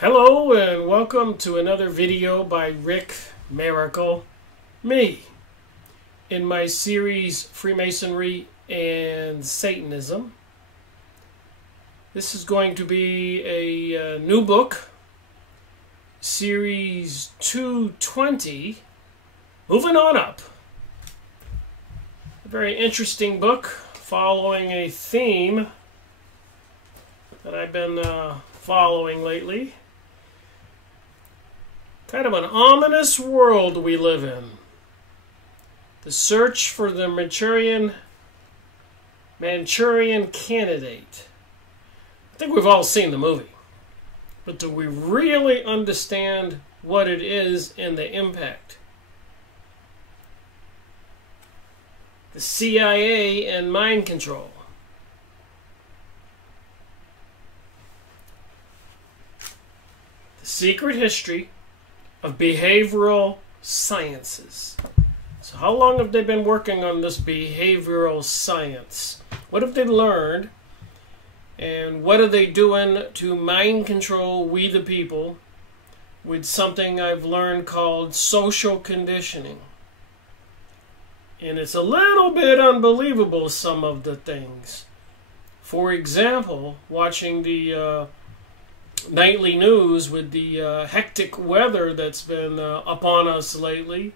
Hello and welcome to another video by Rick Miracle, me, in my series Freemasonry and Satanism. This is going to be a new book, series 220, moving on up. A very interesting book following a theme that I've been following lately. Kind of an ominous world we live in. The search for the Manchurian Candidate. I think we've all seen the movie. But do we really understand what it is and the impact? The CIA and mind control. The secret history of behavioral sciences. So how long have they been working on this behavioral science? What have they learned? And what are they doing to mind control we the people with something I've learned called social conditioning? And it's a little bit unbelievable, some of the things. For example, watching the nightly news with the hectic weather that's been upon us lately.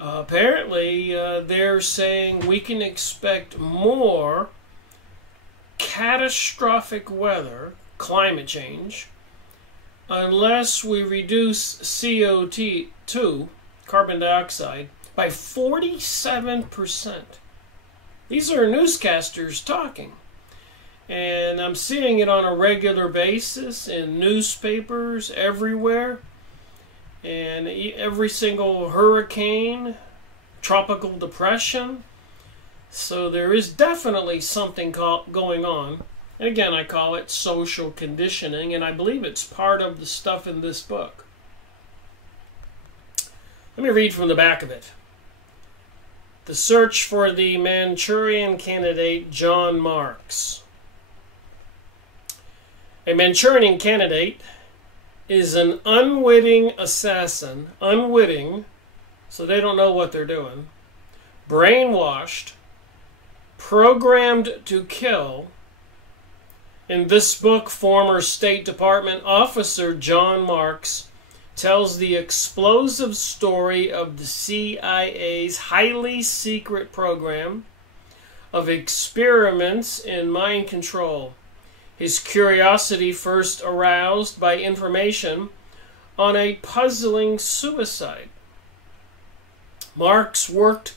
Apparently, they're saying we can expect more catastrophic weather, climate change, unless we reduce CO2, carbon dioxide, by 47%. These are newscasters talking. And I'm seeing it on a regular basis in newspapers everywhere. And every single hurricane, tropical depression. So there is definitely something going on. And again, I call it social conditioning. And I believe it's part of the stuff in this book. Let me read from the back of it. The search for the Manchurian Candidate, John Marks. A Manchurian Candidate is an unwitting assassin, unwitting, so they don't know what they're doing, brainwashed, programmed to kill. In this book, former State Department officer John Marks tells the explosive story of the CIA's highly secret program of experiments in mind control. His curiosity first aroused by information on a puzzling suicide. Marks worked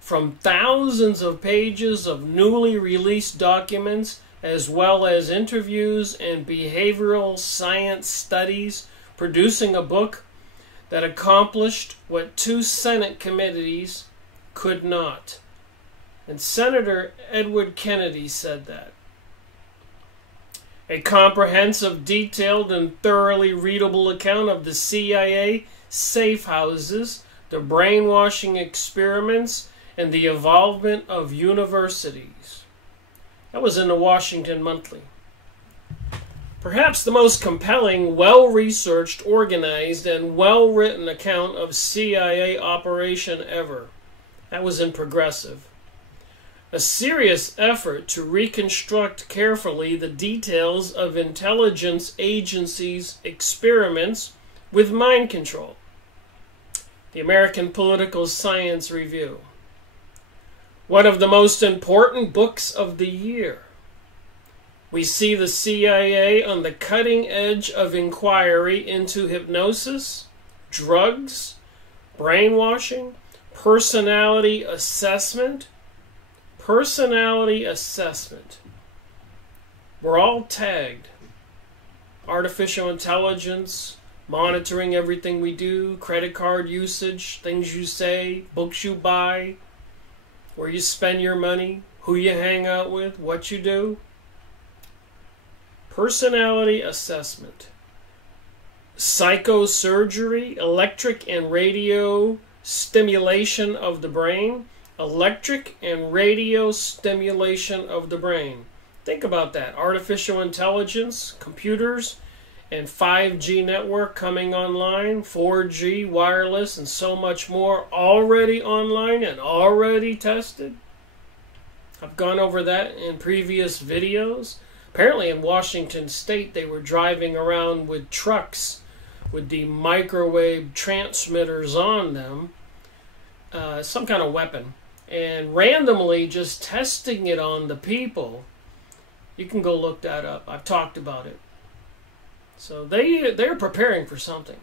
from thousands of pages of newly released documents as well as interviews and behavioral science studies, producing a book that accomplished what 2 Senate committees could not. And Senator Edward Kennedy said that. A comprehensive, detailed, and thoroughly readable account of the CIA safe houses, the brainwashing experiments, and the involvement of universities. That was in the Washington Monthly. Perhaps the most compelling, well-researched, organized, and well-written account of CIA operation ever. That was in Progressive. A serious effort to reconstruct carefully the details of intelligence agencies' experiments with mind control. The American Political Science Review. One of the most important books of the year. We see the CIA on the cutting edge of inquiry into hypnosis, drugs, brainwashing, personality assessment. Personality assessment. We're all tagged. Artificial intelligence, monitoring everything we do, credit card usage, things you say, books you buy, where you spend your money, who you hang out with, what you do. Personality assessment. Psychosurgery, electric and radio stimulation of the brain. Electric and radio stimulation of the brain. Think about that. Artificial intelligence, computers, and 5G network coming online, 4G, wireless, and so much more already online and already tested. I've gone over that in previous videos. Apparently in Washington State they were driving around with trucks with the microwave transmitters on them, some kind of weapon, and randomly just testing it on the people. You can go look that up. I've talked about it. So they're preparing for something.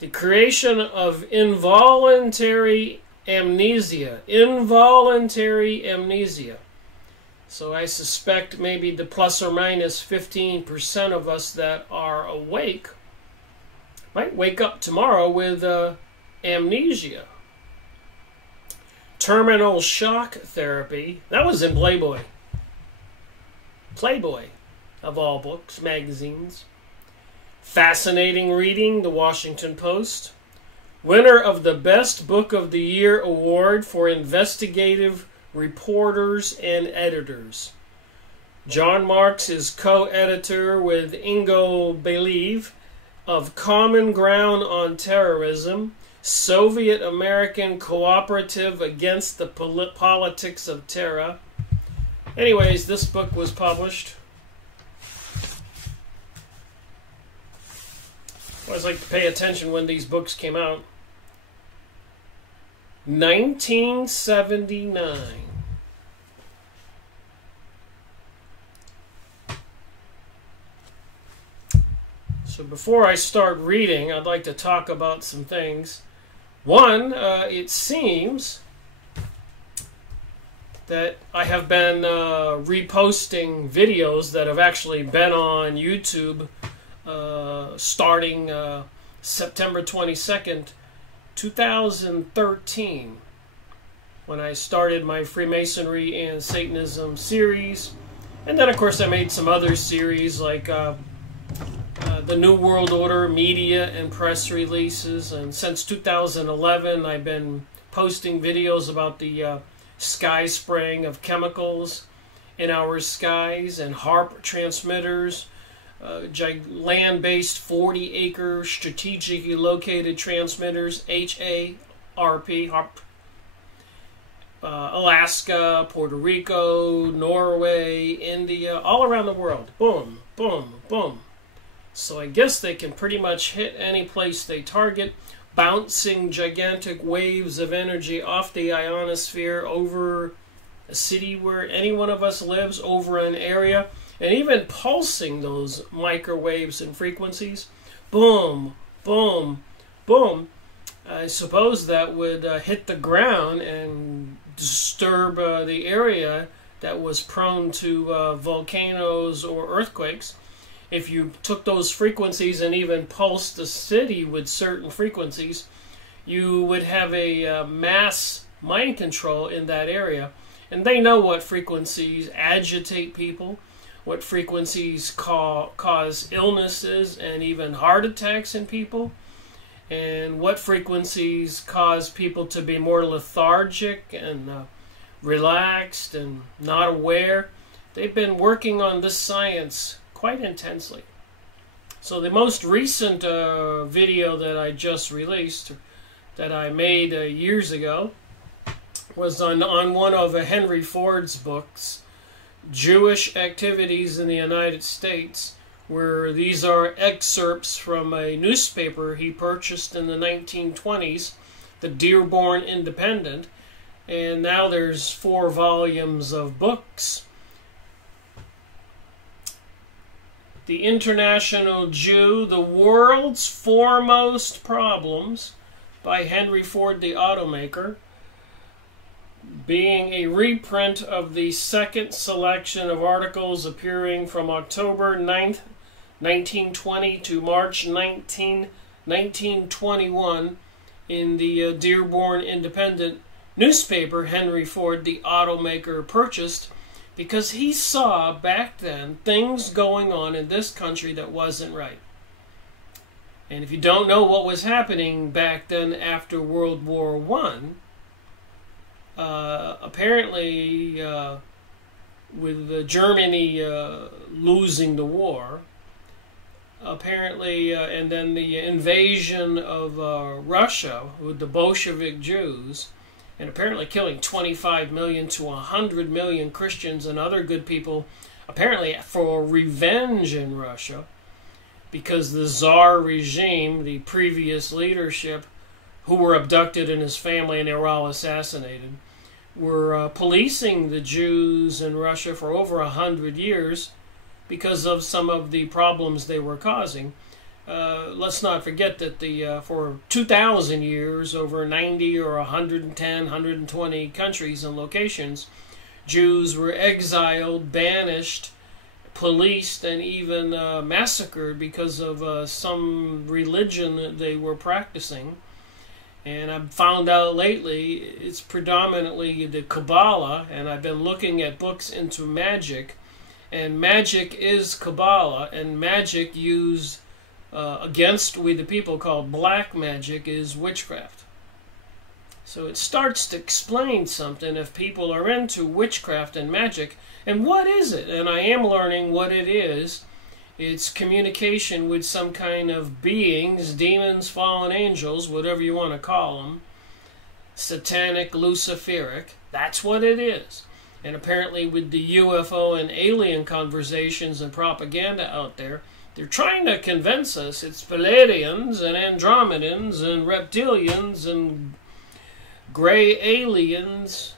The creation of involuntary amnesia. Involuntary amnesia. So I suspect maybe the plus or minus 15% of us that are awake might wake up tomorrow with amnesia. Terminal shock therapy. That was in Playboy. Playboy, of all books, magazines. Fascinating reading, The Washington Post. Winner of the Best Book of the Year Award for Investigative Reporters and Editors. John Marks is co-editor with Ingo Believe of Common Ground on Terrorism, Soviet-American Cooperative Against the Politics of Terror. Anyways, this book was published. I always like to pay attention when these books came out. 1979. So before I start reading, I'd like to talk about some things. One, it seems that I have been reposting videos that have actually been on YouTube starting September 22nd, 2013, when I started my Freemasonry and Satanism series. And then, of course, I made some other series like the New World Order media and press releases. And since 2011, I've been posting videos about the sky spraying of chemicals in our skies and HARP transmitters, land-based 40-acre strategically located transmitters, HARP, Alaska, Puerto Rico, Norway, India, all around the world. Boom, boom, boom. So I guess they can pretty much hit any place they target, bouncing gigantic waves of energy off the ionosphere over a city where any one of us lives, over an area, and even pulsing those microwaves and frequencies. Boom, boom, boom. I suppose that would hit the ground and disturb the area that was prone to volcanoes or earthquakes. If you took those frequencies and even pulsed the city with certain frequencies, you would have a mass mind control in that area. And they know what frequencies agitate people, what frequencies cause illnesses and even heart attacks in people, and what frequencies cause people to be more lethargic and relaxed and not aware. They've been working on this science quite intensely. So the most recent video that I just released, that I made years ago, was on one of Henry Ford's books, Jewish Activities in the United States, where these are excerpts from a newspaper he purchased in the 1920s, the Dearborn Independent, and now there's 4 volumes of books. The International Jew, The World's Foremost Problems, by Henry Ford, the automaker, being a reprint of the second selection of articles appearing from October 9th, 1920 to March 19, 1921 in the Dearborn Independent newspaper Henry Ford, the automaker, purchased because he saw back then things going on in this country that wasn't right. And if you don't know what was happening back then after World War I, apparently with Germany losing the war, apparently, and then the invasion of Russia with the Bolshevik Jews, and apparently killing 25 million to 100 million Christians and other good people, apparently for revenge in Russia, because the Tsar regime, the previous leadership, who were abducted and his family, and they were all assassinated, were policing the Jews in Russia for over 100 years because of some of the problems they were causing. Let's not forget that for 2,000 years, over 90 or 110, 120 countries and locations, Jews were exiled, banished, policed, and even massacred because of some religion that they were practicing. And I've found out lately it's predominantly the Kabbalah, and I've been looking at books into magic, and magic is Kabbalah, and magic used against we the people called black magic is witchcraft. So it starts to explain something if people are into witchcraft and magic. And what is it? And I am learning what it is. It's communication with some kind of beings, demons, fallen angels, whatever you want to call them. Satanic, Luciferic. That's what it is. And apparently with the UFO and alien conversations and propaganda out there, they're trying to convince us it's Palladians and Andromedans and reptilians and gray aliens,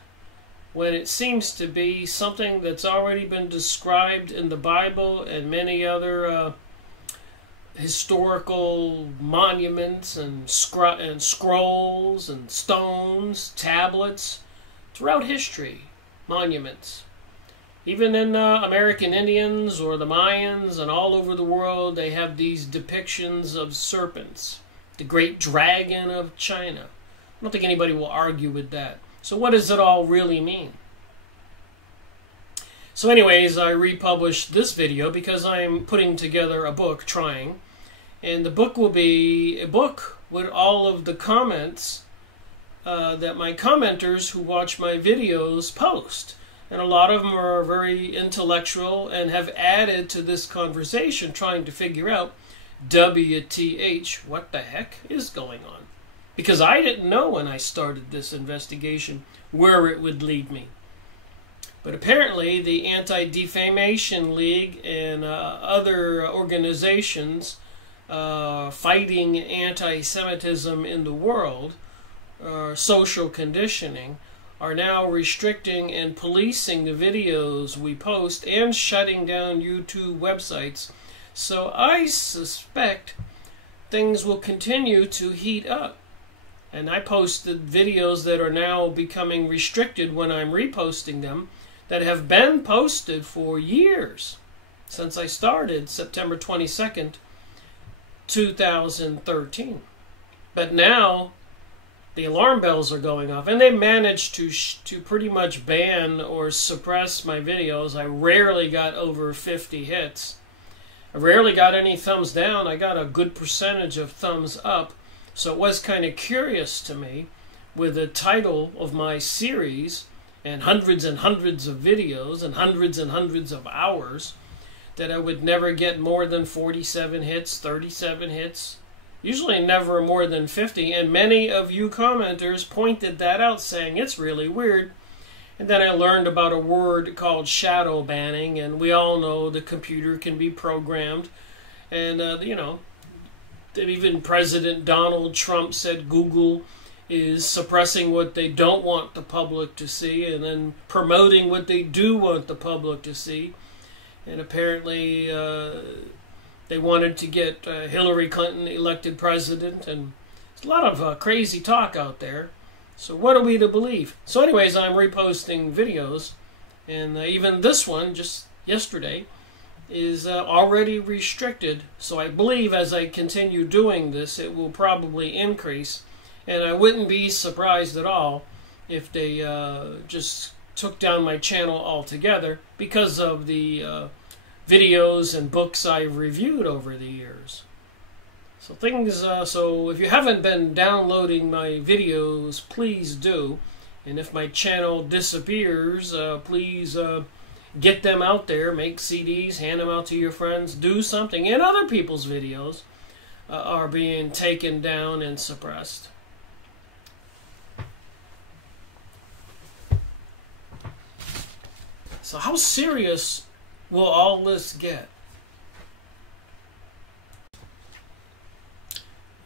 when it seems to be something that's already been described in the Bible and many other historical monuments and scrolls and stones, tablets, throughout history, monuments. Even in American Indians or the Mayans and all over the world, they have these depictions of serpents, the great dragon of China. I don't think anybody will argue with that. So what does it all really mean? So anyways, I republished this video because I'm putting together a book, trying. And the book will be a book with all of the comments that my commenters who watch my videos post. And a lot of them are very intellectual and have added to this conversation trying to figure out WTH, what the heck is going on? Because I didn't know when I started this investigation where it would lead me. But apparently the Anti-Defamation League and other organizations fighting anti-Semitism in the world, social conditioning, are now restricting and policing the videos we post and shutting down YouTube websites. So I suspect things will continue to heat up. And I posted videos that are now becoming restricted when I'm reposting them that have been posted for years since I started September 22nd, 2013. But now the alarm bells are going off, and they managed to pretty much ban or suppress my videos. I rarely got over 50 hits. I rarely got any thumbs down. I got a good percentage of thumbs up. So it was kind of curious to me, with the title of my series and hundreds of videos and hundreds of hours, that I would never get more than 47 hits, 37 hits, usually never more than 50. And many of you commenters pointed that out, saying it's really weird. And then I learned about a word called shadow banning, and we all know the computer can be programmed. And, you know, even President Donald Trump said Google is suppressing what they don't want the public to see and then promoting what they do want the public to see. And apparently they wanted to get Hillary Clinton elected president. And there's a lot of crazy talk out there. So what are we to believe? So anyways, I'm reposting videos. And even this one, just yesterday, is already restricted. So I believe as I continue doing this, it will probably increase. And I wouldn't be surprised at all if they just took down my channel altogether because of the videos and books I've reviewed over the years. So so if you haven't been downloading my videos, please do. And if my channel disappears, please get them out there, make CDs, hand them out to your friends, do something. And other people's videos are being taken down and suppressed. So how serious will all this get?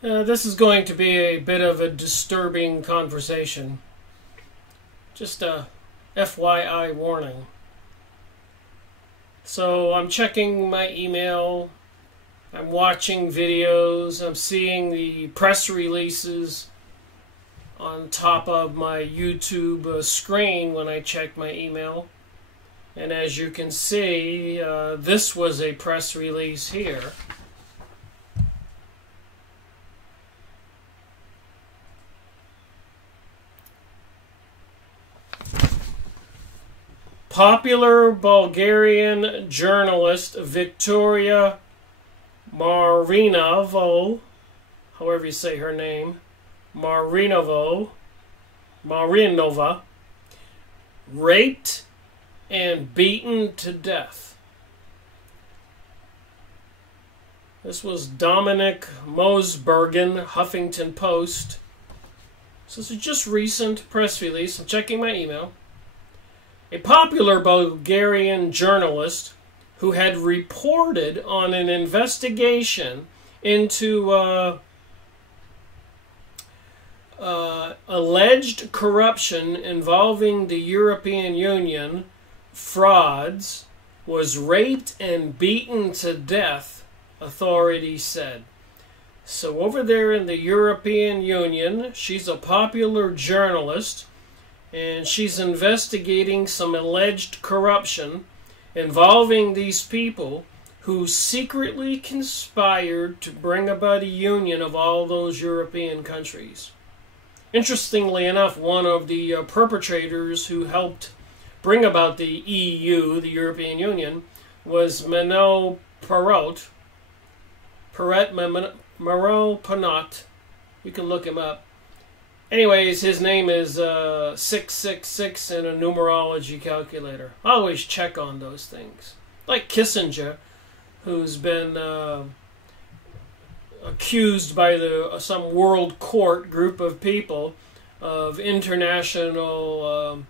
This is going to be a bit of a disturbing conversation. Just a FYI warning. So I'm checking my email, I'm watching videos, I'm seeing the press releases on top of my YouTube screen when I check my email. And as you can see, this was a press release here. Popular Bulgarian journalist Victoria Marinova, however you say her name, Marinova, raped and beaten to death. This was Dominic Mosbergen, Huffington Post. So this is just recent press release. I'm checking my email. A popular Bulgarian journalist who had reported on an investigation into alleged corruption involving the European Union frauds was raped and beaten to death, authorities said. So over there in the European Union, she's a popular journalist, and she's investigating some alleged corruption involving these people who secretly conspired to bring about a union of all those European countries. Interestingly enough, one of the perpetrators who helped bring about the EU, the European Union, was Manuel Perot. Manuel Perot. You can look him up. Anyways, his name is 666 in a numerology calculator. I always check on those things. Like Kissinger, who's been accused by some world court group of people of international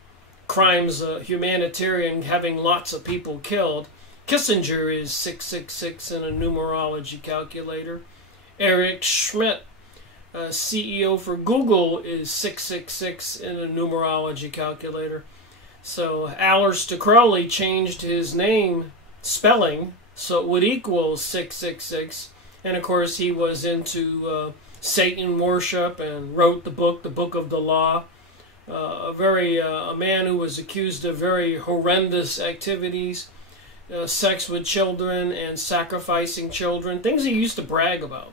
crimes, humanitarian, having lots of people killed. Kissinger is 666 in a numerology calculator. Eric Schmidt, CEO for Google, is 666 in a numerology calculator. So Aleister Crowley changed his name spelling so it would equal 666. And of course he was into Satan worship and wrote the Book of the Law. A man who was accused of very horrendous activities, sex with children and sacrificing children, things he used to brag about.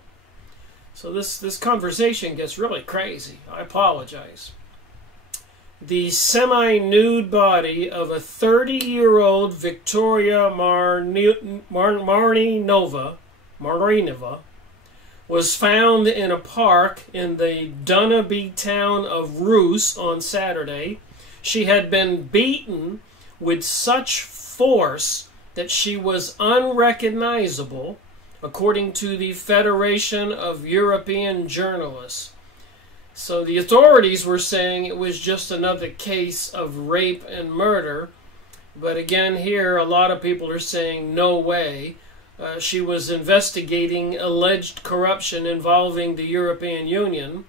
So this conversation gets really crazy. I apologize. The semi-nude body of a 30-year-old Victoria Marinova was found in a park in the Dunaby town of Rus on Saturday. She had been beaten with such force that she was unrecognizable, according to the Federation of European Journalists. So the authorities were saying it was just another case of rape and murder. But again, here, a lot of people are saying, no way. She was investigating alleged corruption involving the European Union.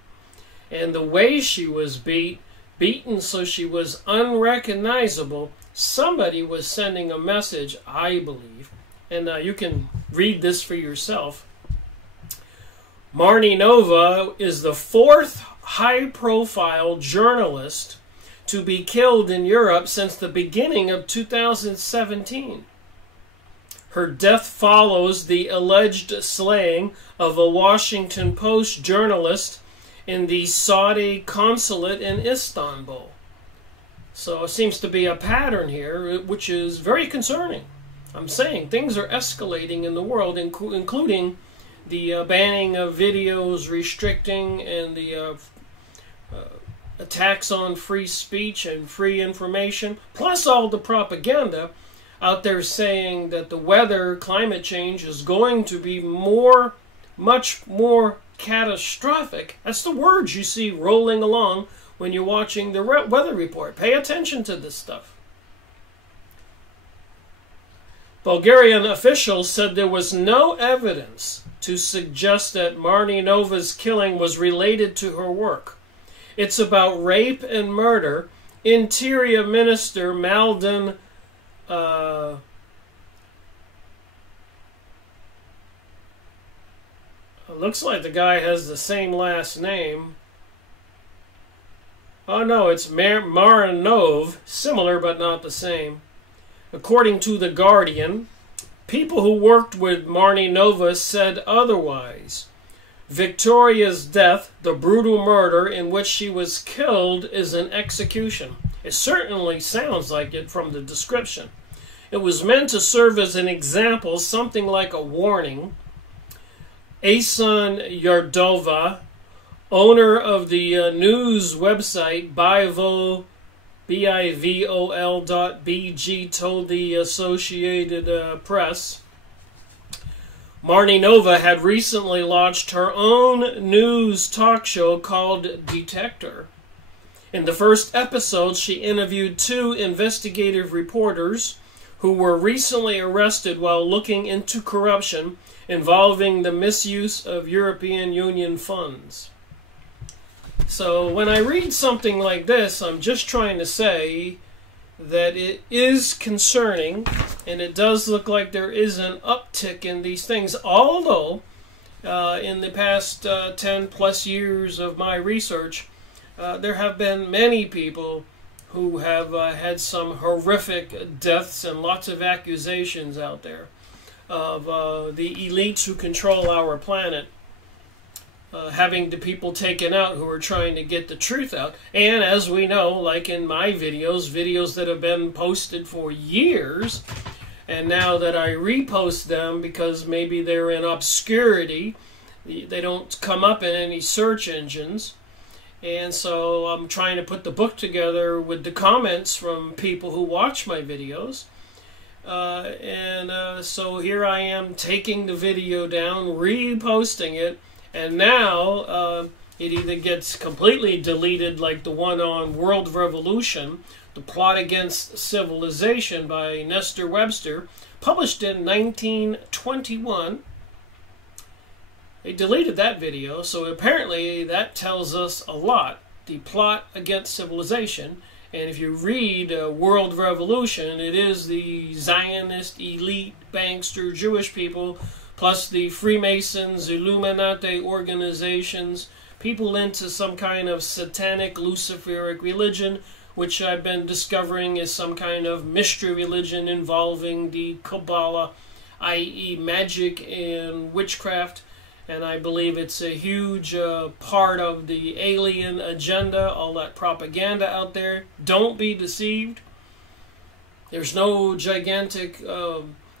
And the way she was beaten so she was unrecognizable, somebody was sending a message, I believe. And you can read this for yourself. Marinova is the fourth high-profile journalist to be killed in Europe since the beginning of 2017. Her death follows the alleged slaying of a Washington Post journalist in the Saudi consulate in Istanbul. So it seems to be a pattern here, which is very concerning. I'm saying things are escalating in the world, including the banning of videos, restricting, and the attacks on free speech and free information, plus all the propaganda. out there saying that the weather, climate change, is going to be much more catastrophic. That's the words you see rolling along when you're watching the weather report. Pay attention to this stuff. Bulgarian officials said there was no evidence to suggest that Marni Nova's killing was related to her work. It's about rape and murder. Interior Minister Mladen looks like the guy has the same last name. Oh no, it's Marinov, similar but not the same. According to The Guardian, people who worked with Marni Nova said otherwise. Victoria's death, the brutal murder in which she was killed, is an execution. It certainly sounds like it from the description. It was meant to serve as an example, something like a warning. Asan Yardova, owner of the news website Bivol.bg, told the Associated Press, Marni Nova had recently launched her own news talk show called Detector. In the first episode, she interviewed 2 investigative reporters who were recently arrested while looking into corruption involving the misuse of European Union funds. So when I read something like this, I'm just trying to say that it is concerning, and it does look like there is an uptick in these things, although in the past 10 plus years of my research, there have been many people who have had some horrific deaths and lots of accusations out there of the elites who control our planet having the people taken out who are trying to get the truth out. And as we know, like in my videos that have been posted for years, and now that I repost them because maybe they're in obscurity, they don't come up in any search engines. And so I'm trying to put the book together with the comments from people who watch my videos. So here I am taking the video down, reposting it, and now it either gets completely deleted, like the one on World Revolution, The Plot Against Civilization by Nestor Webster, published in 1921. They deleted that video, so apparently that tells us a lot. The Plot Against Civilization. And if you read World Revolution, it is the Zionist elite bankster Jewish people, plus the Freemasons, Illuminati organizations, people into some kind of satanic Luciferic religion, which I've been discovering is some kind of mystery religion involving the Kabbalah, i.e. magic and witchcraft. And I believe it's a huge part of the alien agenda, all that propaganda out there. Don't be deceived. There's no gigantic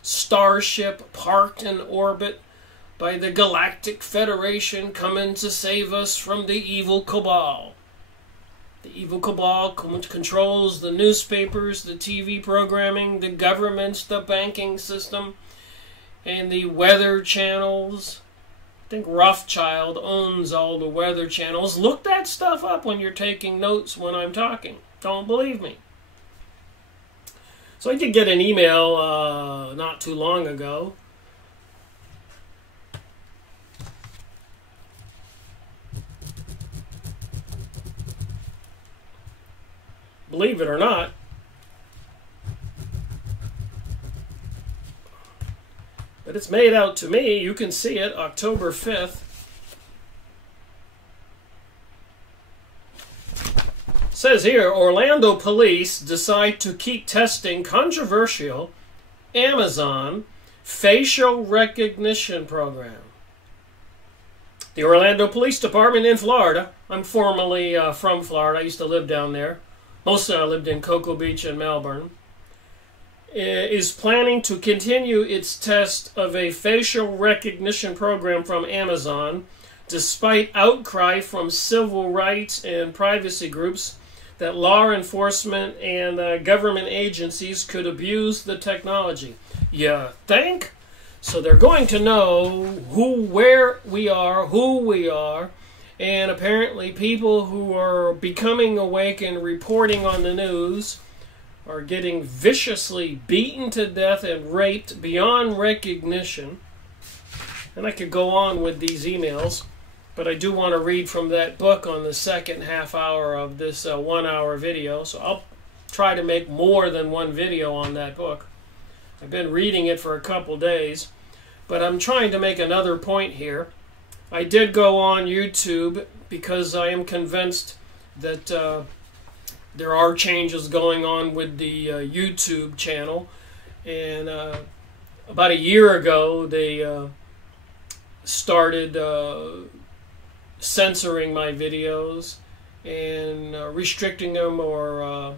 starship parked in orbit by the Galactic Federation coming to save us from the evil cabal. The evil cabal controls the newspapers, the TV programming, the governments, the banking system, and the weather channels. I think Rothschild owns all the weather channels. Look that stuff up when you're taking notes when I'm talking. Don't believe me. So I did get an email not too long ago. Believe it or not, but it's made out to me. You can see it, October 5th. It says here, Orlando police decide to keep testing controversial Amazon facial recognition program. The Orlando Police Department in Florida, I'm formerly from Florida, I used to live down there. Mostly I lived in Cocoa Beach and Melbourne. Is planning to continue its test of a facial recognition program from Amazon, despite outcry from civil rights and privacy groups that law enforcement and government agencies could abuse the technology. You think? So they're going to know where we are, who we are, and apparently people who are becoming awake and reporting on the news are getting viciously beaten to death and raped beyond recognition. And I could go on with these emails, but I do want to read from that book on the second half hour of this 1 hour video. So I'll try to make more than one video on that book. I've been reading it for a couple days, but I'm trying to make another point here. I did go on YouTube because I am convinced that there are changes going on with the YouTube channel. And about a year ago, they started censoring my videos and restricting them or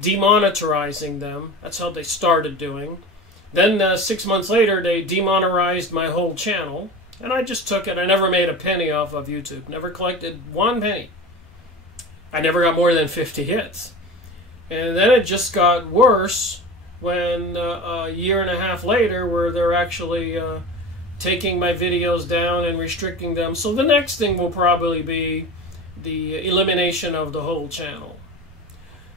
demonetizing them. That's how they started doing. Then 6 months later, they demonetized my whole channel. And I just took it. I never made a penny off of YouTube. Never collected 1 penny. I never got more than 50 hits. And then it just got worse when a year and a half later, where they're actually taking my videos down and restricting them. So the next thing will probably be the elimination of the whole channel.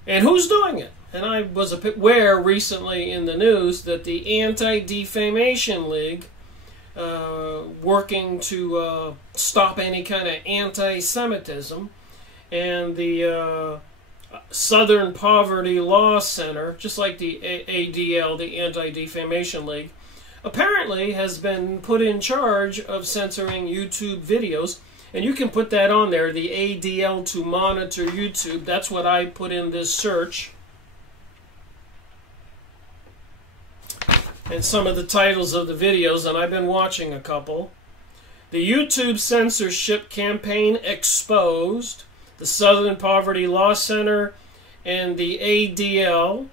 And who's doing it? And I was aware recently in the news that the Anti-Defamation League, working to stop any kind of anti-Semitism, and the Southern Poverty Law Center, just like the ADL, the Anti-Defamation League, apparently has been put in charge of censoring YouTube videos. And you can put that on there, the ADL to monitor YouTube. That's what I put in this search. And some of the titles of the videos, and I've been watching a couple. The YouTube censorship campaign exposed, the Southern Poverty Law Center, and the ADL.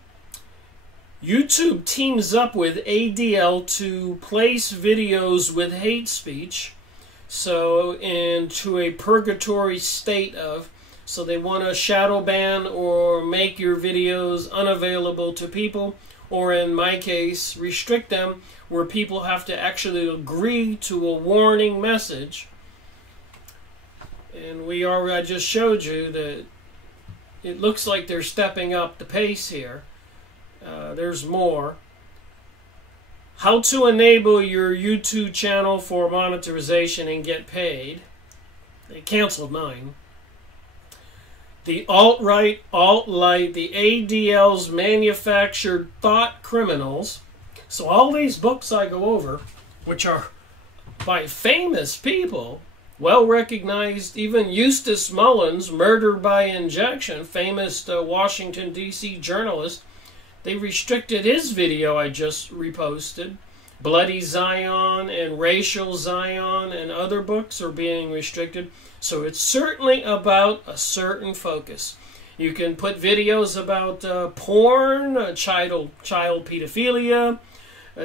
YouTube teams up with ADL to place videos with hate speech, so into a purgatory state of, so they want to shadow ban or make your videos unavailable to people, or in my case, restrict them where people have to actually agree to a warning message. And I just showed you that it looks like they're stepping up the pace here. There's more. How to enable your YouTube channel for monetization and get paid. They canceled mine. The alt-right, alt-light, the ADL's manufactured thought criminals. So all these books I go over, which are by famous people, well-recognized, even Eustace Mullins, Murder by Injection, famous Washington, D.C. journalist, they restricted his video I just reposted. Bloody Zion and Racial Zion and other books are being restricted. So it's certainly about a certain focus. You can put videos about porn, child pedophilia,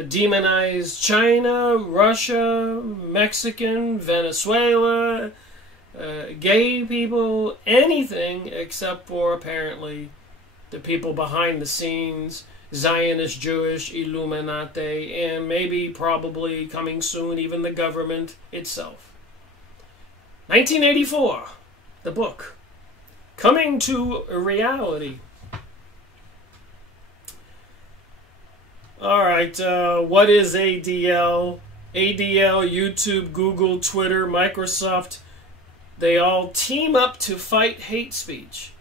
demonized China, Russia, Mexican, Venezuela, gay people, anything except for apparently the people behind the scenes, Zionist, Jewish, Illuminati, and maybe, probably, coming soon, even the government itself. 1984, the book, Coming to Reality. Alright, what is ADL? ADL, YouTube, Google, Twitter, Microsoft, they all team up to fight hate speech.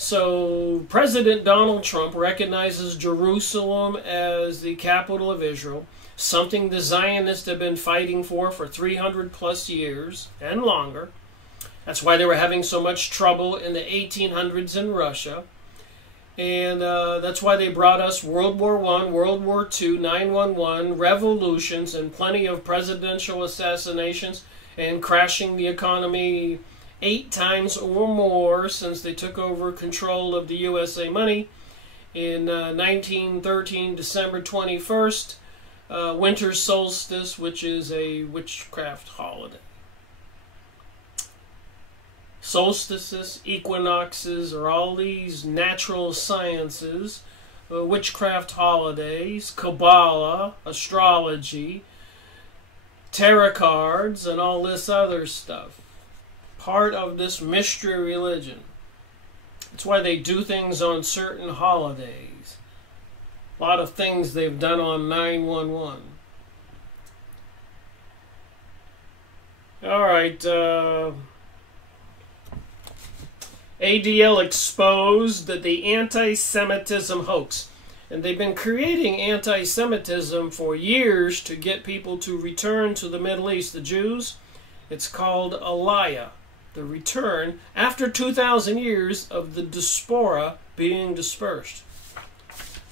So President Donald Trump recognizes Jerusalem as the capital of Israel, something the Zionists have been fighting for 300 plus years and longer. That's why they were having so much trouble in the 1800s in Russia. And that's why they brought us World War I, World War II, 9/11, revolutions, and plenty of presidential assassinations, and crashing the economy 8 times or more since they took over control of the USA money in 1913, December 21st, winter solstice, which is a witchcraft holiday. solstices, equinoxes, or all these natural sciences, witchcraft holidays, Kabbalah, astrology, tarot cards, and all this other stuff. Part of this mystery religion. That's why they do things on certain holidays. A lot of things they've done on 9/11. All right. ADL exposed the anti-Semitism hoax. And they've been creating anti-Semitism for years to get people to return to the Middle East, the Jews. It's called Aliyah, the return after 2,000 years of the diaspora being dispersed.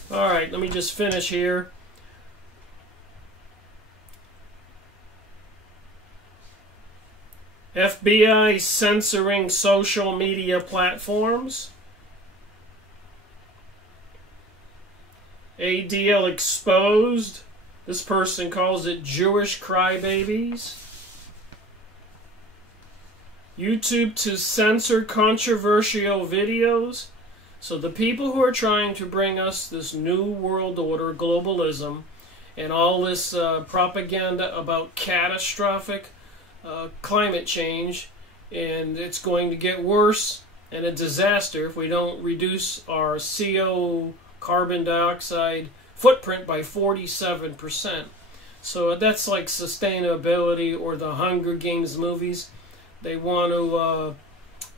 All right, let me just finish here. FBI censoring social media platforms. ADL exposed. This person calls it Jewish crybabies. YouTube to censor controversial videos. So the people who are trying to bring us this new world order, globalism, and all this propaganda about catastrophic climate change, and it's going to get worse and a disaster if we don't reduce our CO carbon dioxide footprint by 47%. So that's like sustainability or the Hunger Games movies. They want to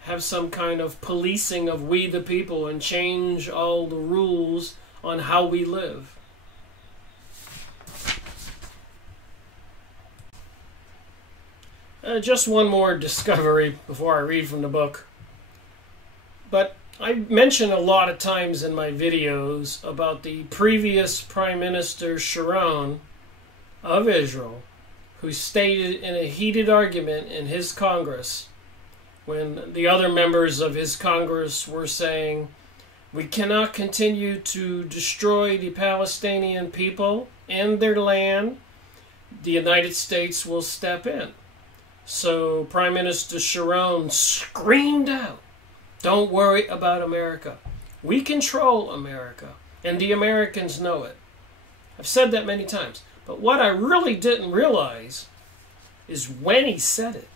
have some kind of policing of we the people and change all the rules on how we live. Just one more discovery before I read from the book. But I mention a lot of times in my videos about the previous Prime Minister Sharon of Israel, who stated in a heated argument in his Congress, when the other members of his Congress were saying, we cannot continue to destroy the Palestinian people and their land, the United States will step in. So Prime Minister Sharon screamed out, don't worry about America. We control America, and the Americans know it. I've said that many times. But what I really didn't realize is when he said it.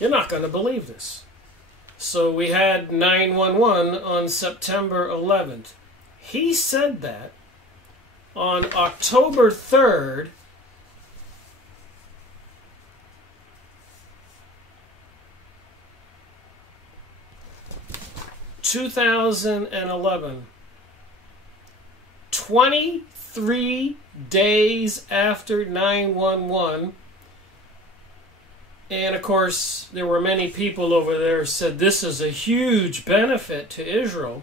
You're not going to believe this. So we had 9/11 on September 11th. He said that on October 3rd, 2011, 23 days after 9/11, and of course there were many people over there who said this is a huge benefit to Israel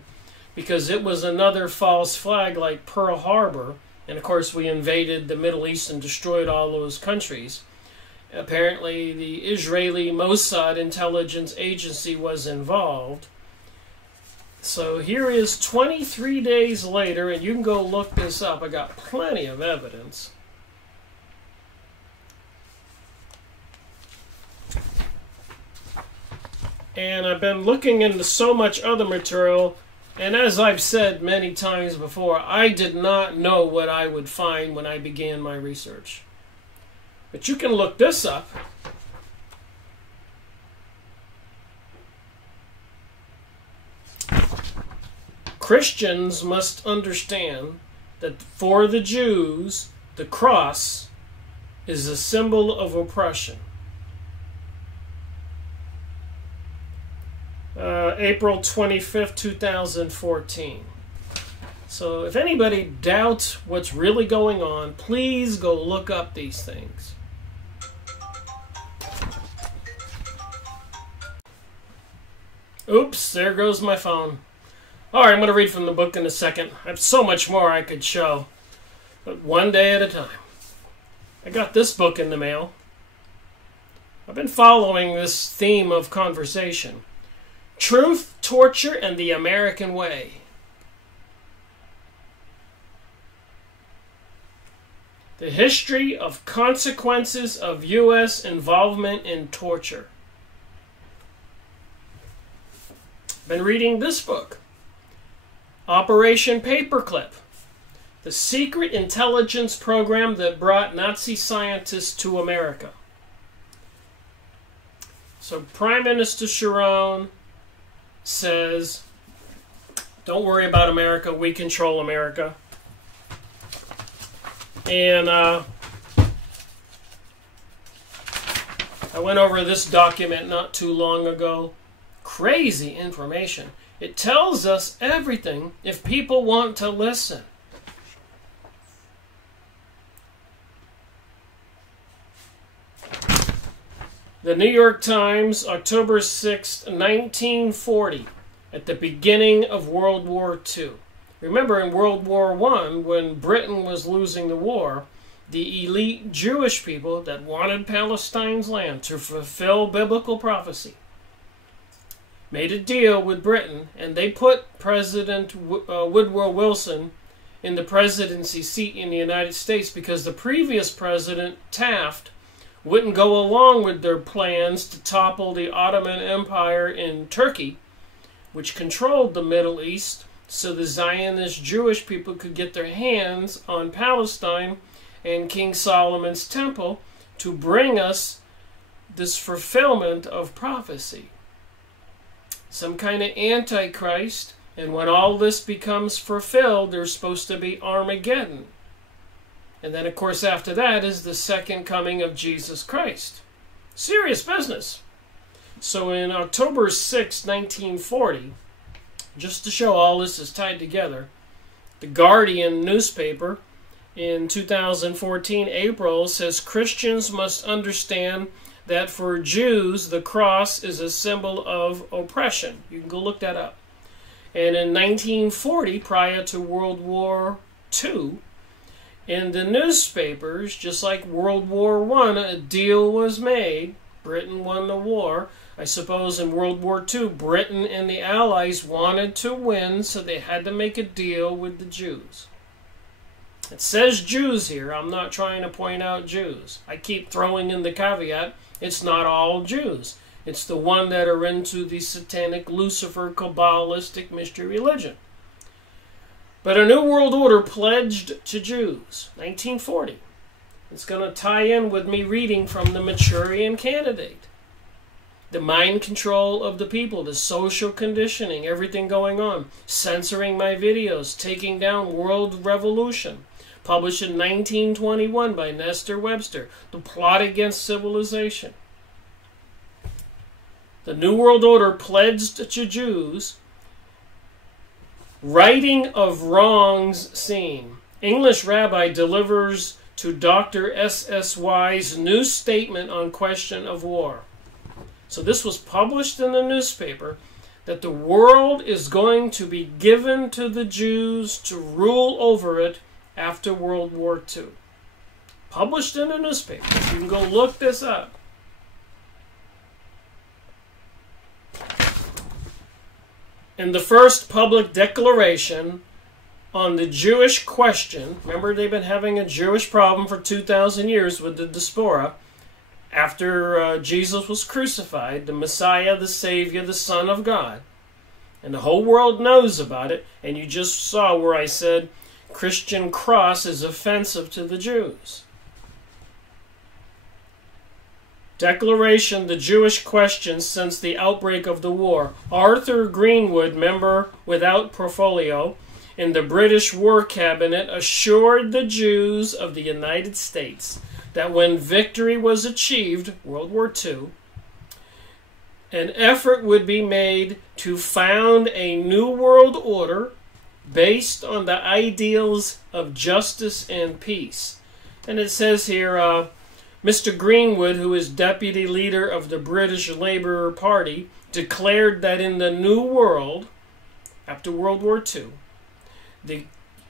because it was another false flag like Pearl Harbor, and of course we invaded the Middle East and destroyed all those countries. Apparently the Israeli Mossad intelligence agency was involved. So here is 23 days later, and you can go look this up. I got plenty of evidence. And I've been looking into so much other material, and as I've said many times before, I did not know what I would find when I began my research. But you can look this up. Christians must understand that for the Jews, the cross is a symbol of oppression. April 25th, 2014. So if anybody doubts what's really going on, please go look up these things. Oops, there goes my phone. Alright, I'm going to read from the book in a second. I have so much more I could show, but one day at a time. I got this book in the mail. I've been following this theme of conversation. Truth, Torture, and the American Way. The History of Consequences of U.S. Involvement in Torture. Been reading this book, Operation Paperclip, the secret intelligence program that brought Nazi scientists to America. So Prime Minister Sharon says, don't worry about America, we control America. And I went over this document not too long ago. Crazy information. It tells us everything if people want to listen. The New York Times, October 6, 1940, at the beginning of World War II. Remember, in World War I, when Britain was losing the war, the elite Jewish people that wanted Palestine's land to fulfill biblical prophecy made a deal with Britain, and they put President Woodrow Wilson in the presidency seat in the United States because the previous president, Taft, wouldn't go along with their plans to topple the Ottoman Empire in Turkey, which controlled the Middle East, so the Zionist Jewish people could get their hands on Palestine and King Solomon's temple to bring us this fulfillment of prophecy. Some kind of antichrist, and when all this becomes fulfilled, there's supposed to be Armageddon. And then, of course, after that is the second coming of Jesus Christ. Serious business. So in October 6, 1940, just to show all this is tied together, the Guardian newspaper in 2014, April, says Christians must understand that for Jews, the cross is a symbol of oppression. You can go look that up. And in 1940, prior to World War II, in the newspapers, just like World War I, a deal was made. Britain won the war. I suppose in World War II, Britain and the Allies wanted to win, so they had to make a deal with the Jews. It says Jews here. I'm not trying to point out Jews. I keep throwing in the caveat, it's not all Jews. It's the one that are into the satanic, Lucifer, Kabbalistic mystery religion. But a new world order pledged to Jews, 1940. It's going to tie in with me reading from the Manchurian Candidate. The mind control of the people, the social conditioning, everything going on. Censoring my videos, taking down World Revolution. Published in 1921 by Nestor Webster. The Plot Against Civilization. The New World Order pledged to Jews. Righting of wrongs seen. English rabbi delivers to Dr. SSY's new statement on question of war. So this was published in the newspaper that the world is going to be given to the Jews to rule over it after World War II. Published in the newspaper. You can go look this up. In the first public declaration on the Jewish question, remember they've been having a Jewish problem for 2,000 years with the diaspora. After Jesus was crucified, the Messiah, the Savior, the Son of God. And the whole world knows about it. And you just saw where I said Christian cross is offensive to the Jews. Declaration, the Jewish question since the outbreak of the war. Arthur Greenwood, member without portfolio, in the British War Cabinet, assured the Jews of the United States that when victory was achieved, World War II, an effort would be made to found a new world order based on the ideals of justice and peace. And it says here, Mr. Greenwood, who is deputy leader of the British Labour Party, declared that in the New World, after World War II, the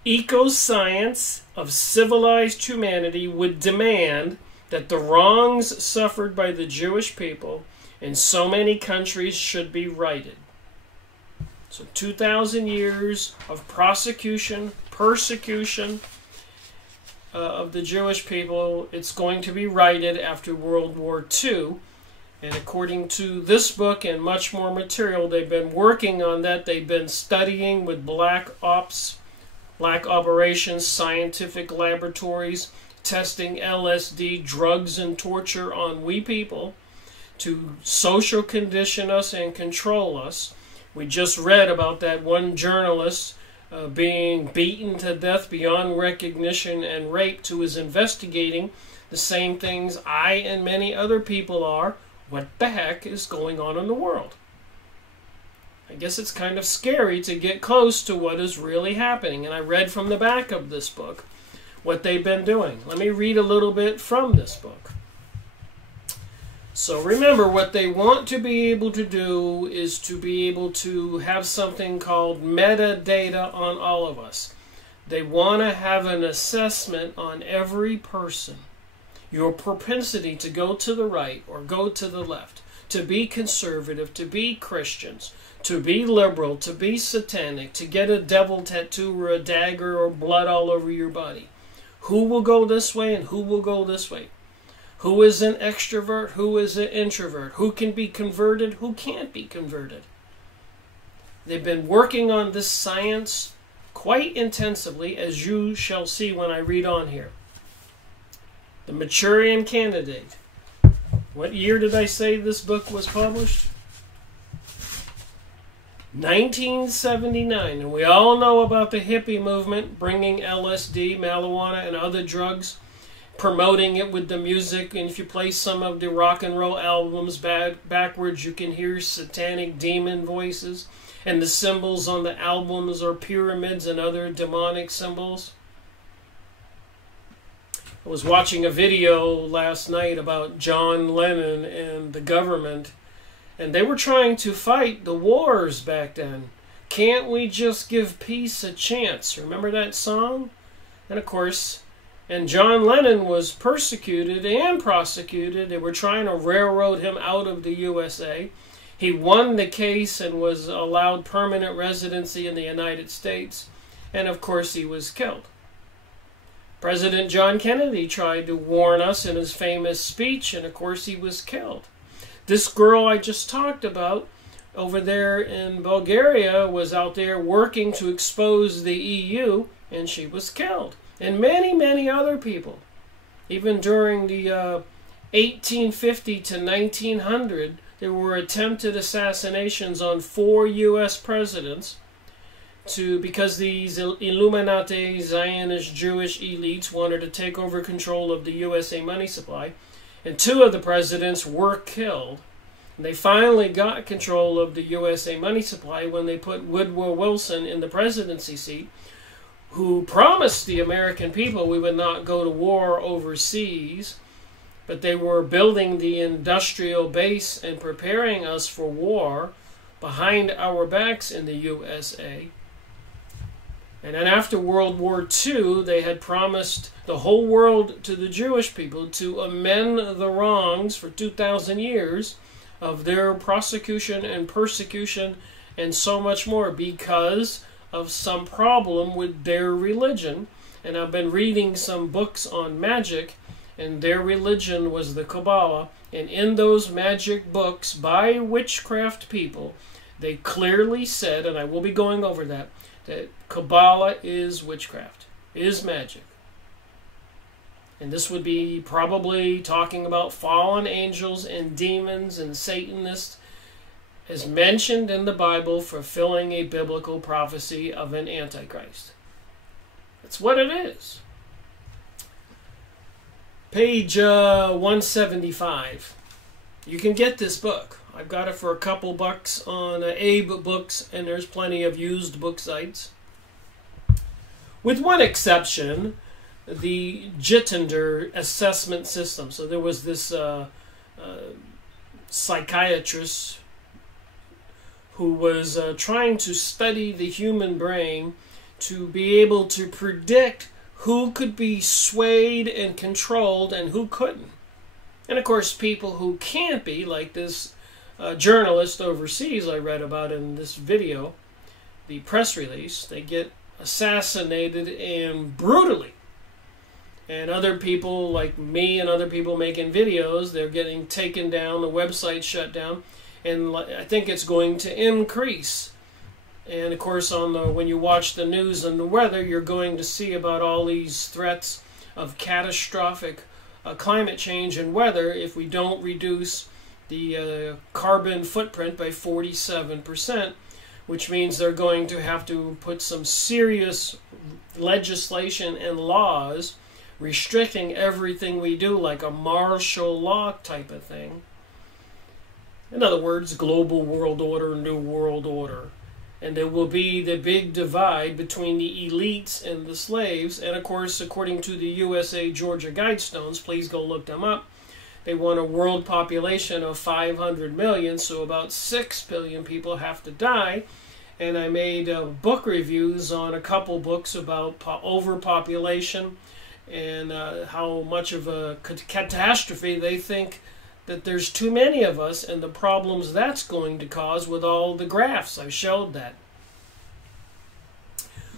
eco-science of civilized humanity would demand that the wrongs suffered by the Jewish people in so many countries should be righted. So 2,000 years of prosecution, persecution, of the Jewish people. It's going to be righted after World War II. And according to this book and much more material, they've been working on that. They've been studying with black operations, scientific laboratories, testing LSD, drugs, and torture on we people to social condition us and control us. We just read about that one journalist being beaten to death beyond recognition and raped, who is investigating the same things I and many other people are. What the heck is going on in the world? I guess it's kind of scary to get close to what is really happening. And I read from the back of this book what they've been doing. Let me read a little bit from this book. So remember, what they want to be able to do is to be able to have something called metadata on all of us. They want to have an assessment on every person. Your propensity to go to the right or go to the left, to be conservative, to be Christians, to be liberal, to be satanic, to get a devil tattoo or a dagger or blood all over your body. Who will go this way and who will go this way? Who is an extrovert? Who is an introvert? Who can be converted? Who can't be converted? They've been working on this science quite intensively, as you shall see when I read on here. The Manchurian Candidate. What year did I say this book was published? 1979. And we all know about the hippie movement, bringing LSD, marijuana, and other drugs, promoting it with the music. And if you play some of the rock and roll albums backwards, you can hear satanic demon voices. And the symbols on the albums are pyramids and other demonic symbols. I was watching a video last night about John Lennon and the government, and they were trying to fight the wars back then. Can't we just give peace a chance? Remember that song? And of course, and John Lennon was persecuted and prosecuted. They were trying to railroad him out of the USA. He won the case and was allowed permanent residency in the United States. And of course, he was killed. President John Kennedy tried to warn us in his famous speech, and of course he was killed. This girl I just talked about over there in Bulgaria was out there working to expose the EU, and she was killed. And many, many other people. Even during the 1850 to 1900, there were attempted assassinations on 4 U.S. presidents, because these Illuminati, Zionist, Jewish elites wanted to take over control of the USA money supply. And 2 of the presidents were killed. And they finally got control of the USA money supply when they put Woodrow Wilson in the presidency seat, who promised the American people we would not go to war overseas, but they were building the industrial base and preparing us for war behind our backs in the USA. And then after World War II, they had promised the whole world to the Jewish people to amend the wrongs for 2,000 years of their prosecution and persecution and so much more because of some problem with their religion. And I've been reading some books on magic, and their religion was the Kabbalah. And in those magic books by witchcraft people, they clearly said, and I will be going over that Kabbalah is witchcraft, is magic. And this would be probably talking about fallen angels and demons and Satanists, as mentioned in the Bible, fulfilling a biblical prophecy of an Antichrist. That's what it is. Page 175. You can get this book. I've got it for a couple bucks on Abe Books, and there's plenty of used book sites. With one exception, the Jittender assessment system. So there was this psychiatrist who was trying to study the human brain to be able to predict who could be swayed and controlled and who couldn't. And of course, people who can't be, like this journalist overseas I read about in this video, the press release, they get assassinated and brutally. And other people like me and other people making videos, they're getting taken down, the website shut down, and I think it's going to increase. And of course, when you watch the news and the weather, you're going to see about all these threats of catastrophic climate change and weather if we don't reduce the carbon footprint by 47%, which means they're going to have to put some serious legislation and laws restricting everything we do, like a martial law type of thing. In other words, global world order, new world order. And there will be the big divide between the elites and the slaves. And of course, according to the USA Georgia Guidestones, please go look them up, they want a world population of 500 million, so about 6 billion people have to die. And I made book reviews on a couple books about overpopulation and how much of a catastrophe they think that there's too many of us and the problems that's going to cause with all the graphs. I showed that.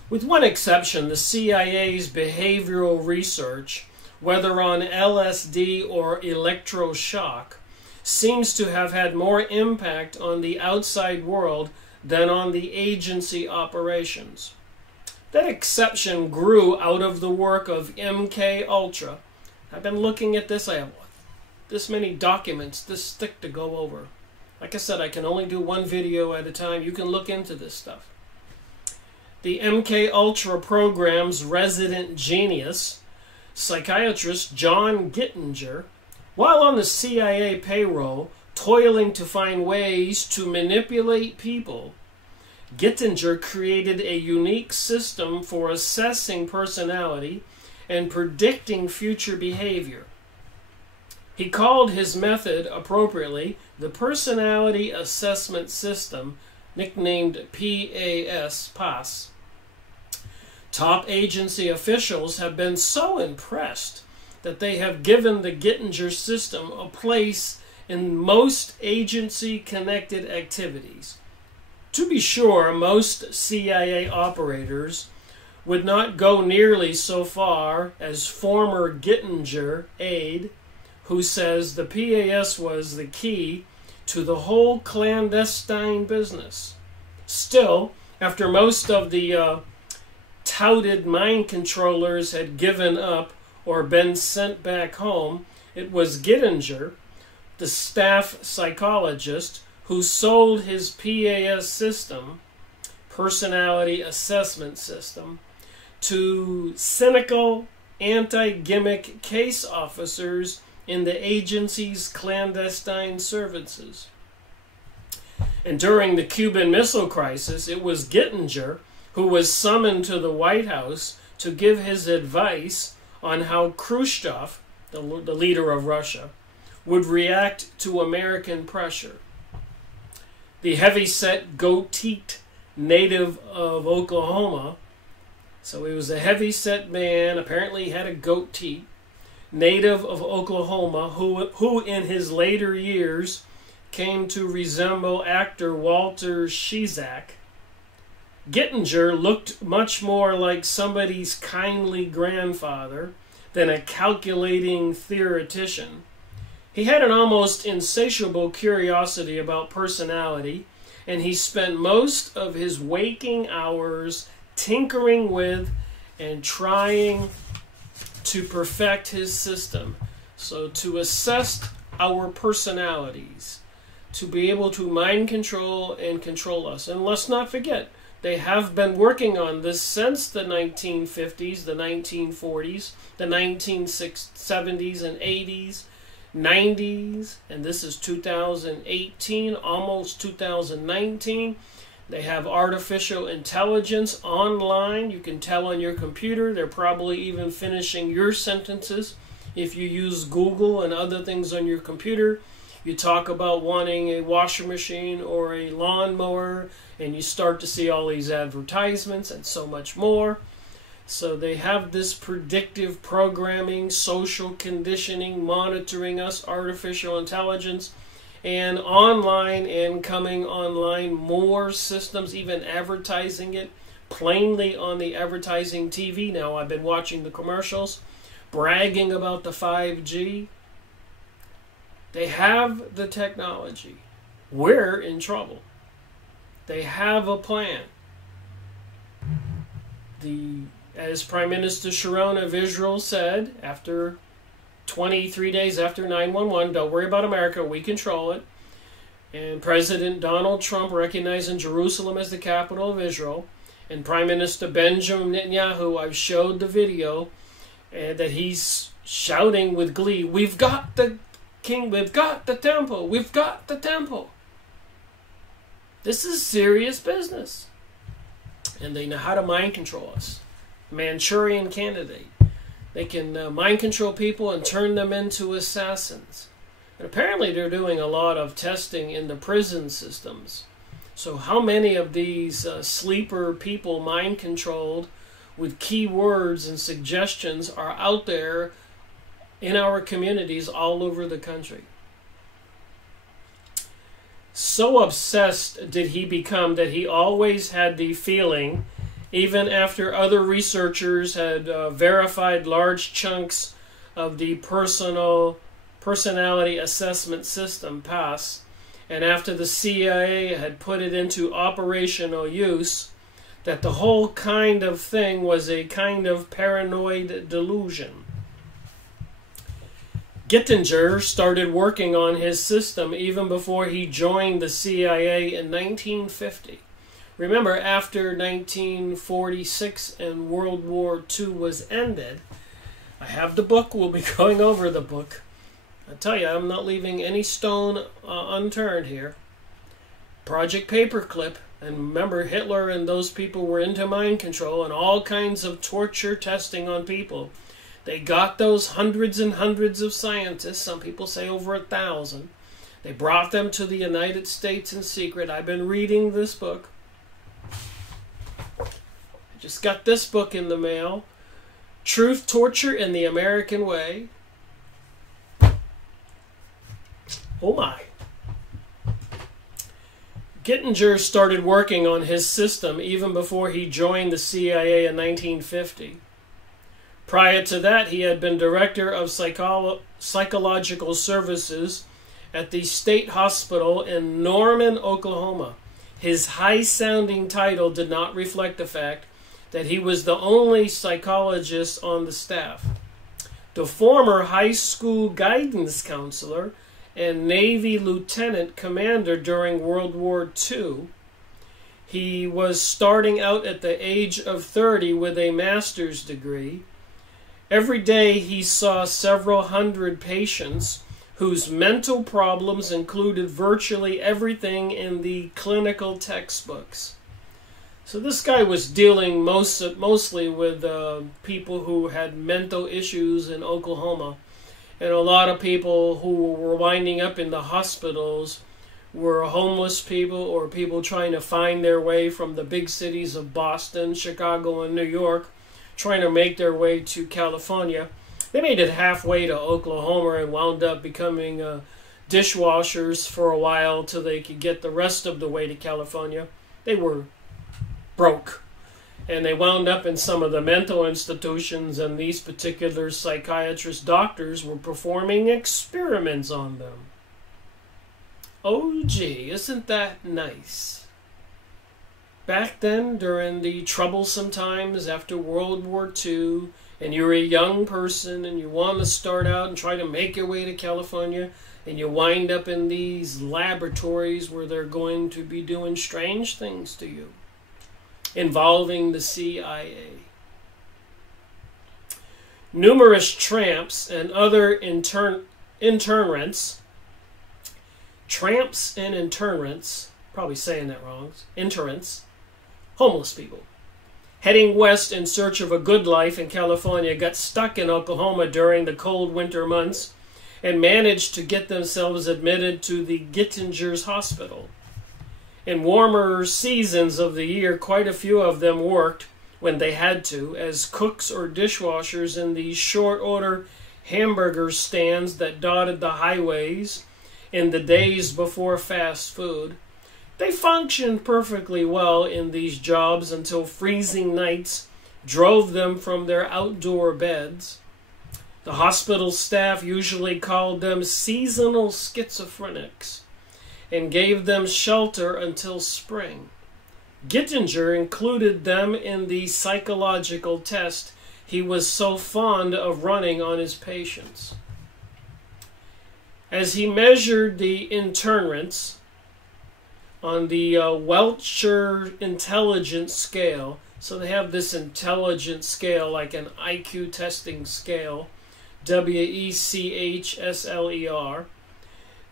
With one exception, the CIA's behavioral research, whether on LSD or electroshock, seems to have had more impact on the outside world than on the agency operations. That exception grew out of the work of MK Ultra. I've been looking at this. I have this many documents, this thick to go over. Like I said, I can only do one video at a time. You can look into this stuff. The MK Ultra program's resident genius, psychiatrist John Gittinger, while on the CIA payroll, toiling to find ways to manipulate people, Gittinger created a unique system for assessing personality and predicting future behavior. He called his method, appropriately, the Personality Assessment System, nicknamed PAS. Top agency officials have been so impressed that they have given the Gittinger system a place in most agency-connected activities. To be sure, most CIA operators would not go nearly so far as former Gittinger aide, who says the PAS was the key to the whole clandestine business. Still, after most of the touted mind controllers had given up or been sent back home, it was Gittinger, the staff psychologist, who sold his PAS system, Personality Assessment System, to cynical, anti-gimmick case officers in the agency's clandestine services. And during the Cuban Missile Crisis, it was Gittinger who was summoned to the White House to give his advice on how Khrushchev, the leader of Russia, would react to American pressure. The heavy-set, goat-teeth native of Oklahoma, so he was a heavy-set man, apparently he had a goat teeth, native of Oklahoma, who in his later years came to resemble actor Walter Shizak. Gittinger looked much more like somebody's kindly grandfather than a calculating theoretician. He had an almost insatiable curiosity about personality, and he spent most of his waking hours tinkering with and trying to perfect his system. So to assess our personalities, to be able to mind control and control us. And let's not forget, they have been working on this since the 1950s, the 1940s, the 1970s and 80s, 90s, and this is 2018, almost 2019. They have artificial intelligence online. You can tell on your computer. They're probably even finishing your sentences. If you use Google and other things on your computer, you talk about wanting a washing machine or a lawnmower, and you start to see all these advertisements and so much more. So they have this predictive programming, social conditioning, monitoring us, artificial intelligence, and online and coming online more systems, even advertising it plainly on the advertising TV now. I've been watching the commercials bragging about the 5G. They have the technology. We're in trouble. They have a plan. As Prime Minister Sharon of Israel said, after 23 days after 9/11, don't worry about America, we control it. And President Donald Trump recognizing Jerusalem as the capital of Israel. And Prime Minister Benjamin Netanyahu, I've showed the video, that he's shouting with glee, "We've got the king, we've got the temple, we've got the temple." This is serious business. And they know how to mind control us. Manchurian Candidate. They can mind control people and turn them into assassins. And apparently they're doing a lot of testing in the prison systems. So how many of these sleeper people mind controlled with keywords and suggestions are out there in our communities all over the country? So obsessed did he become that he always had the feeling, even after other researchers had verified large chunks of the personality assessment system PASS, and after the CIA had put it into operational use, that the whole kind of thing was a kind of paranoid delusion. Gettinger started working on his system even before he joined the CIA in 1950. Remember, after 1946 and World War II was ended, I have the book, we'll be going over the book. I tell you, I'm not leaving any stone unturned here. Project Paperclip, and remember, Hitler and those people were into mind control and all kinds of torture testing on people. They got those hundreds and hundreds of scientists, some people say over 1,000. They brought them to the United States in secret. I've been reading this book. I just got this book in the mail. Truth, Torture, and the American Way. Oh my. Gettinger started working on his system even before he joined the CIA in 1950. Prior to that, he had been director of psychological services at the State Hospital in Norman, Oklahoma. His high-sounding title did not reflect the fact that he was the only psychologist on the staff. The former high school guidance counselor and Navy lieutenant commander during World War II, he was starting out at the age of 30 with a master's degree. Every day he saw several hundred patients whose mental problems included virtually everything in the clinical textbooks. So this guy was dealing mostly with people who had mental issues in Oklahoma. And a lot of people who were winding up in the hospitals were homeless people or people trying to find their way from the big cities of Boston, Chicago, and New York, trying to make their way to California. They made it halfway to Oklahoma and wound up becoming dishwashers for a while till they could get the rest of the way to California. They were broke. And they wound up in some of the mental institutions, and these particular psychiatrist doctors were performing experiments on them. Oh gee, isn't that nice? Back then, during the troublesome times after World War II, and you're a young person and you want to start out and try to make your way to California, and you wind up in these laboratories where they're going to be doing strange things to you, involving the CIA. Numerous tramps and other internants, tramps and internants, probably saying that wrong, interrants, homeless people, heading west in search of a good life in California, got stuck in Oklahoma during the cold winter months and managed to get themselves admitted to the Gettinger's Hospital. In warmer seasons of the year, quite a few of them worked, when they had to, as cooks or dishwashers in the short-order hamburger stands that dotted the highways in the days before fast food. They functioned perfectly well in these jobs until freezing nights drove them from their outdoor beds. The hospital staff usually called them seasonal schizophrenics and gave them shelter until spring. Gittinger included them in the psychological test he was so fond of running on his patients. As he measured the internats on the Welcher Intelligence Scale, so they have this intelligence scale like an IQ testing scale, WECHSLER,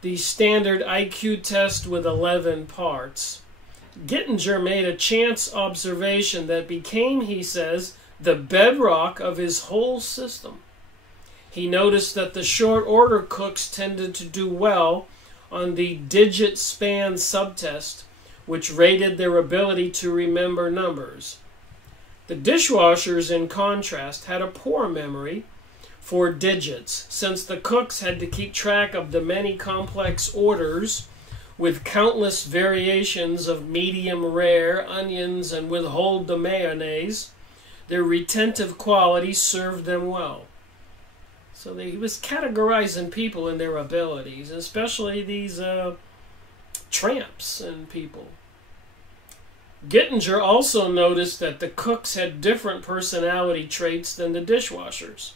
the standard IQ test with 11 parts. Gittinger made a chance observation that became, he says, the bedrock of his whole system. He noticed that the short order cooks tended to do well on the digit span subtest, which rated their ability to remember numbers. The dishwashers, in contrast, had a poor memory for digits, since the cooks had to keep track of the many complex orders with countless variations of medium rare, onions, and withhold the mayonnaise. Their retentive quality served them well. So he was categorizing people in their abilities, especially these tramps and people. Gittinger also noticed that the cooks had different personality traits than the dishwashers.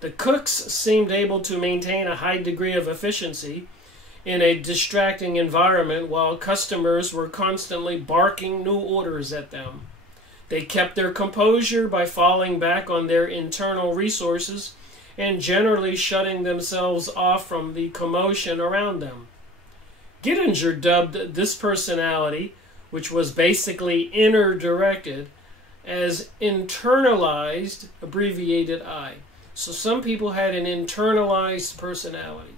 The cooks seemed able to maintain a high degree of efficiency in a distracting environment while customers were constantly barking new orders at them. They kept their composure by falling back on their internal resources and generally shutting themselves off from the commotion around them. Gittinger dubbed this personality, which was basically inner-directed, as internalized, abbreviated I. So some people had an internalized personality.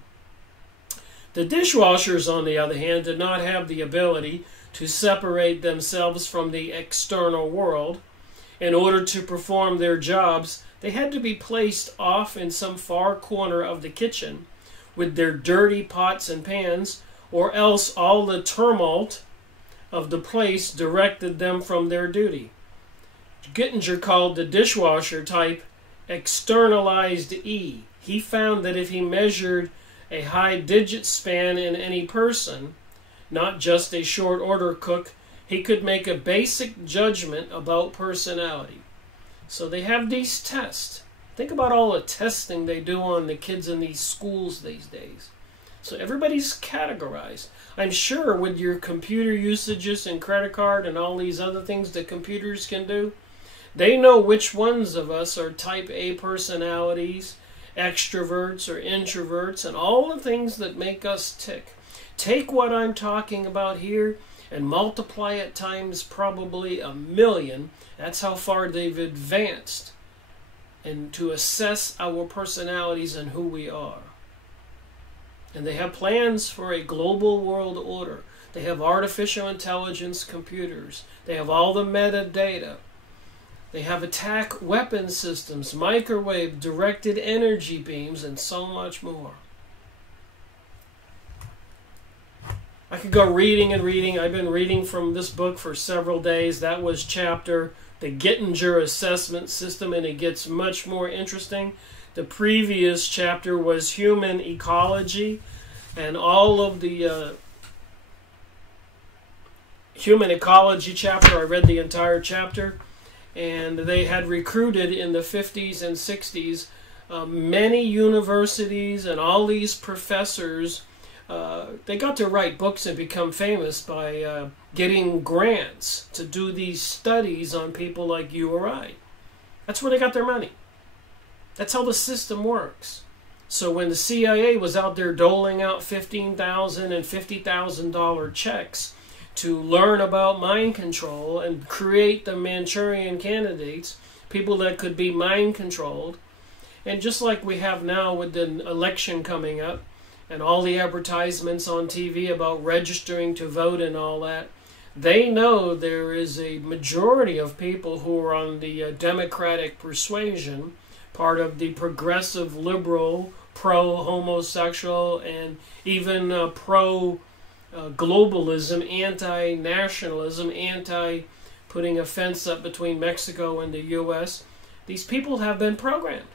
The dishwashers, on the other hand, did not have the ability to separate themselves from the external world. In order to perform their jobs, they had to be placed off in some far corner of the kitchen with their dirty pots and pans, or else all the tumult of the place directed them from their duty. Gittinger called the dishwasher type externalized E. He found that if he measured a high digit span in any person, not just a short order cook, he could make a basic judgment about personality. So they have these tests. Think about all the testing they do on the kids in these schools these days. So everybody's categorized. I'm sure with your computer usages and credit card and all these other things that computers can do, they know which ones of us are type A personalities, extroverts or introverts, and all the things that make us tick. Take what I'm talking about here and multiply it times probably 1,000,000. That's how far they've advanced and to assess our personalities and who we are. And they have plans for a global world order. They have artificial intelligence computers. They have all the metadata. They have attack weapon systems, microwave directed energy beams, and so much more. I could go reading and reading. I've been reading from this book for several days. That was chapter, The Gittinger Assessment System, and it gets much more interesting. The previous chapter was Human Ecology, and all of the Human Ecology chapter, I read the entire chapter, and they had recruited in the 50s and 60s many universities and all these professors. They got to write books and become famous by getting grants to do these studies on people like you or I. That's where they got their money. That's how the system works. So when the CIA was out there doling out $15,000 and $50,000 checks to learn about mind control and create the Manchurian Candidates, people that could be mind controlled, and just like we have now with the election coming up and all the advertisements on TV about registering to vote and all that, they know there is a majority of people who are on the Democratic persuasion, part of the progressive liberal, pro-homosexual, and even pro-globalism, anti-nationalism, anti-putting a fence up between Mexico and the U.S. These people have been programmed.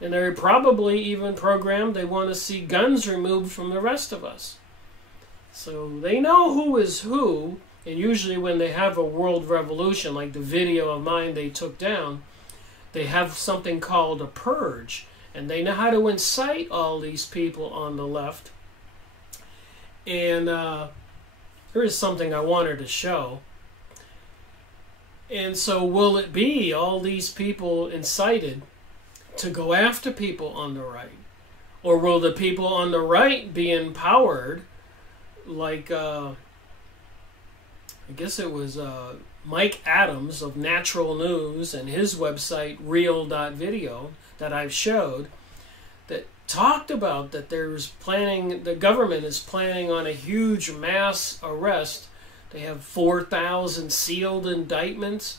And they're probably even programmed they want to see guns removed from the rest of us. So they know who is who, and usually when they have a world revolution, like the video of mine they took down, they have something called a purge, and they know how to incite all these people on the left. And here is something I wanted to show. And so will it be all these people incited to go after people on the right? Or will the people on the right be empowered, like, I guess it was Mike Adams of Natural News and his website, real.video, that I've showed, that talked about that the government is planning on a huge mass arrest. They have 4,000 sealed indictments,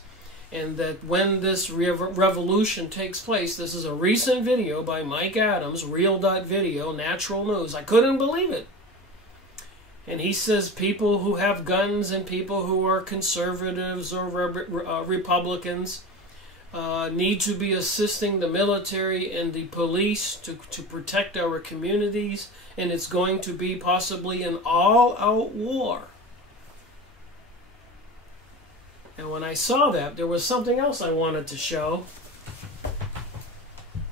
and that when this revolution takes place, this is a recent video by Mike Adams, real.video, Natural News. I couldn't believe it. And he says people who have guns and people who are conservatives or Republicans need to be assisting the military and the police to protect our communities, and it's going to be possibly an all-out war. And when I saw that, there was something else I wanted to show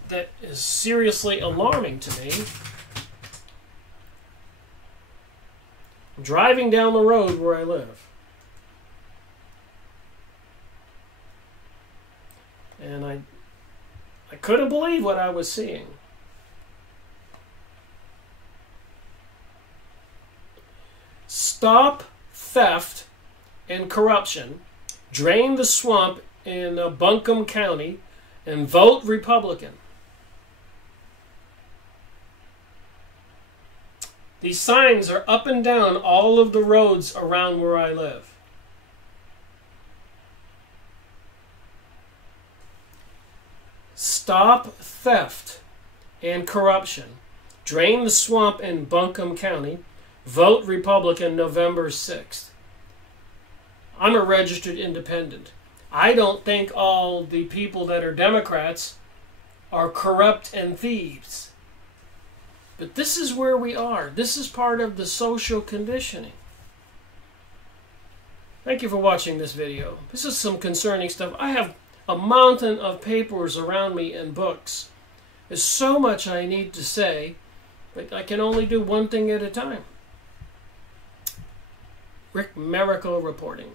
that is seriously alarming to me. I'm driving down the road where I live, and I couldn't believe what I was seeing. Stop theft and corruption. Drain the swamp in Buncombe County and vote Republican. These signs are up and down all of the roads around where I live. Stop theft and corruption. Drain the swamp in Buncombe County. Vote Republican November 6th. I'm a registered independent. I don't think all the people that are Democrats are corrupt and thieves. But this is where we are. This is part of the social conditioning. Thank you for watching this video. This is some concerning stuff. I have a mountain of papers around me and books. There's so much I need to say, but I can only do one thing at a time. Rick Miracle reporting.